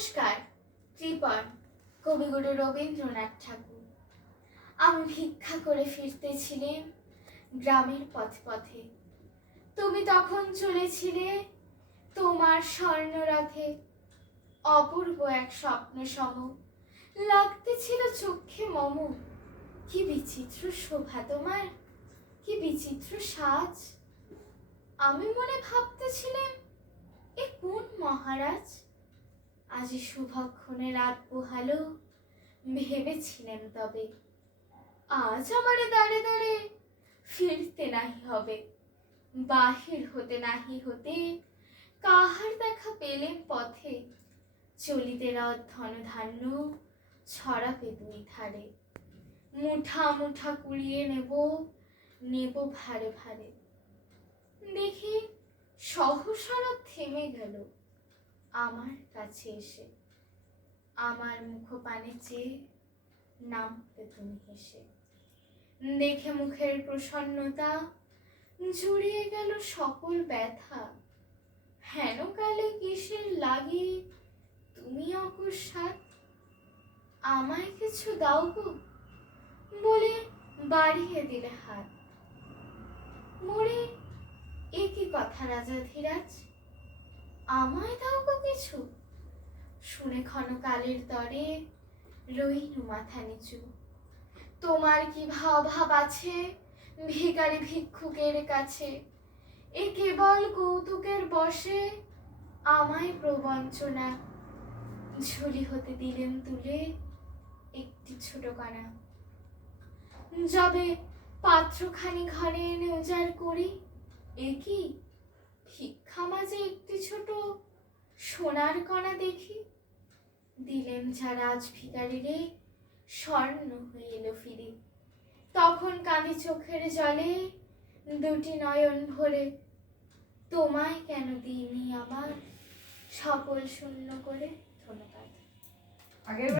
নমস্কার। কৃপণ কবিগুরু রবীন্দ্রনাথ ঠাকুর। আমি ভিক্ষা করে ফিরতেছিলাম গ্রামের পথে পথে। তুমি তখন চলেছিলে তোমার স্বর্ণরথে। অপূর্ব এক স্বপ্ন সম লাগতেছিল চক্ষে মম। কি বিচিত্র শোভা তোমার, কি বিচিত্র সাজ। আমি মনে ভাবতেছিলাম, এ কোন মহারাজ আজি শুভক্ষণে রাত পোহালো। ভেবেছিলেন তবে আজ আমারে দাঁড়ে দাঁড়ে ফিরতে নাহি হবে। বাহির হতে নাহি হতে কাহার দেখা পেলেম পথে। চলিতে রথ ধনধান্য ছড়াবে দুই ধারে। মুঠা মুঠা কুড়িয়ে নেব নেব ভারে ভারে। দেখি সহসা রথ থেমে গেল আমার কাছে এসে। আমার মুখপানে চেয়ে নামতে তুমি হেসে। দেখে মুখের প্রসন্নতা জুড়িয়ে গেল সকল ব্যথা। হেন কালে কিসের লাগি তুমি অকস্মাৎ। আমায় কিছু দাও গো বলে বাড়িয়ে দিলে হাত। মোরে এ কি কথা রাজাধিরাজ, আমায় দাও গো কিছু। শুনে ক্ষণকালের তরে রইনু মাথা নিচু। তোমার কি ভাব আছে ভিখারি ভিক্ষুকের কাছে। এ কেবল কৌতুকের বশে আমায় প্রবঞ্চনা। ঝুলি হতে দিলেন তুলে একটি ছোট কণা। যবে পাত্রখানি ঘরে এনে উজাড় করি, এ কি ভিক্ষা মাঝে একটি ছোট সোনার কণা দেখি। দিলেন যা রাজ ভিখারিরে স্বর্ণ হয়ে এলো ফিরে। তখন কাঁদি চোখের জলে দুটি নয়ন ভরে। তোমায় কেন দিইনি আমার সকল শূন্য করে। ধন্যবাদ।